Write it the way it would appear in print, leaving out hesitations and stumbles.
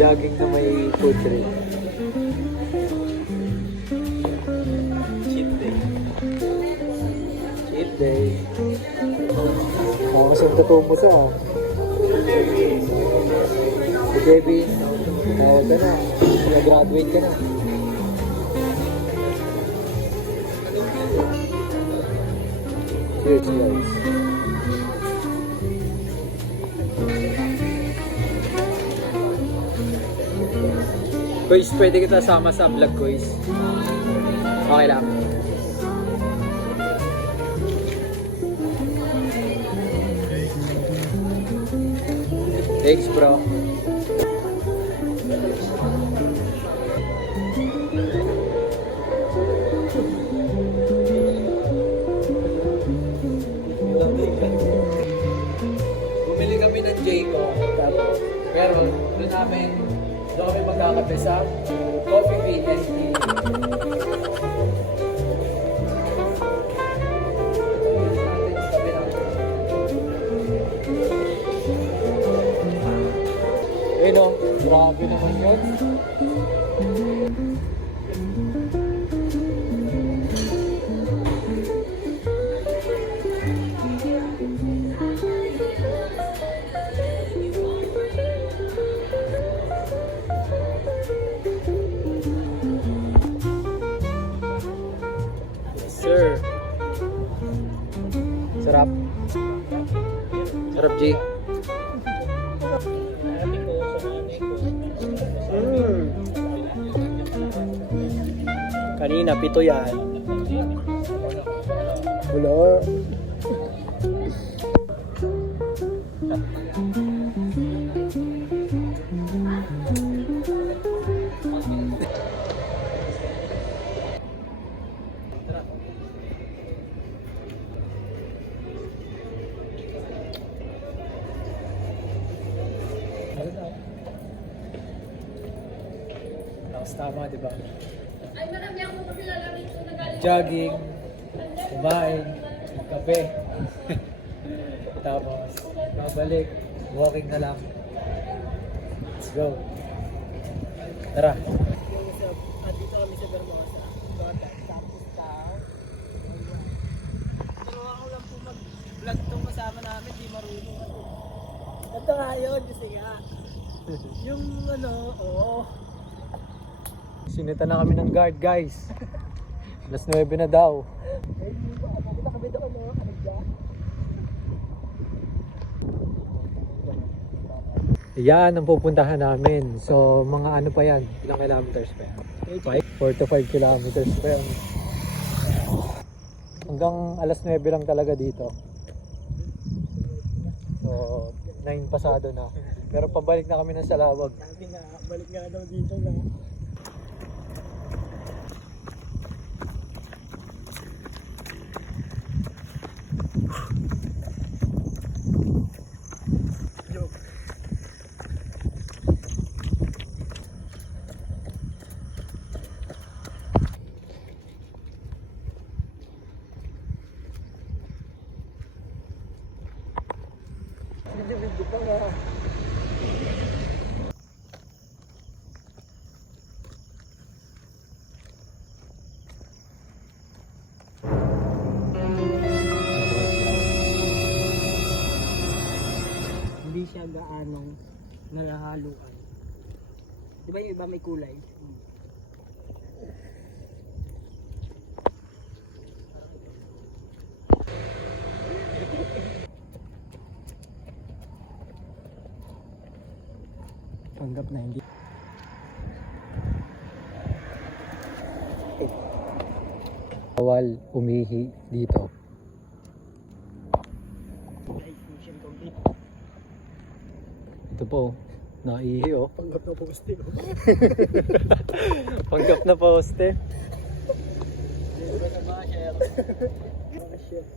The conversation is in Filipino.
Jogging na may food trip. Cheat day. Cheat day. Kasi ang totoo mo sa baby, tawag ka na. Nag-graduate ka na. Cheers guys. Guys, pwede kita sama sa vlog guys. Okay lang. Thanks bro. Bumili kami ng Jayco. Pero doon kami magkakape sa Coffee Bean ST. Ayun o, grabe naman yun. Sir. Sarap. Sarap, G. Kanina, 7 yan. Wala. Tama, di ba? Ay, marami akong kakilala rito na galing. Jogging, kumain, kape. Tapos, babalik, walking na lang. Let's go. Tara. At dito kami sa Bermosa. Tapos tao. Pero ako lang po mag-vlog tong kasama namin, di marunong ako. Ito nga yun, kasi nga. Yung ano, oo. Sinita na kami ng guard, guys. Alas 9 na daw. Yan ang pupuntahan namin. So, mga ano pa yan? Ilang kilometers pa yan? 4 to 5 kilometers pa yan. Hanggang alas 9 lang talaga dito. So, 9 pasado na. Pero pabalik na kami ng Salawag. Sabi nga, balik nga daw dito na. Hindi pa nga. Hindi siya gaanong nalahaluan. Di ba yung iba may kulay? Tanggap na hindi. Bawal umihi dito. Ito po, naihi oh. Panggap na poste. Panggap na poste. Mga share.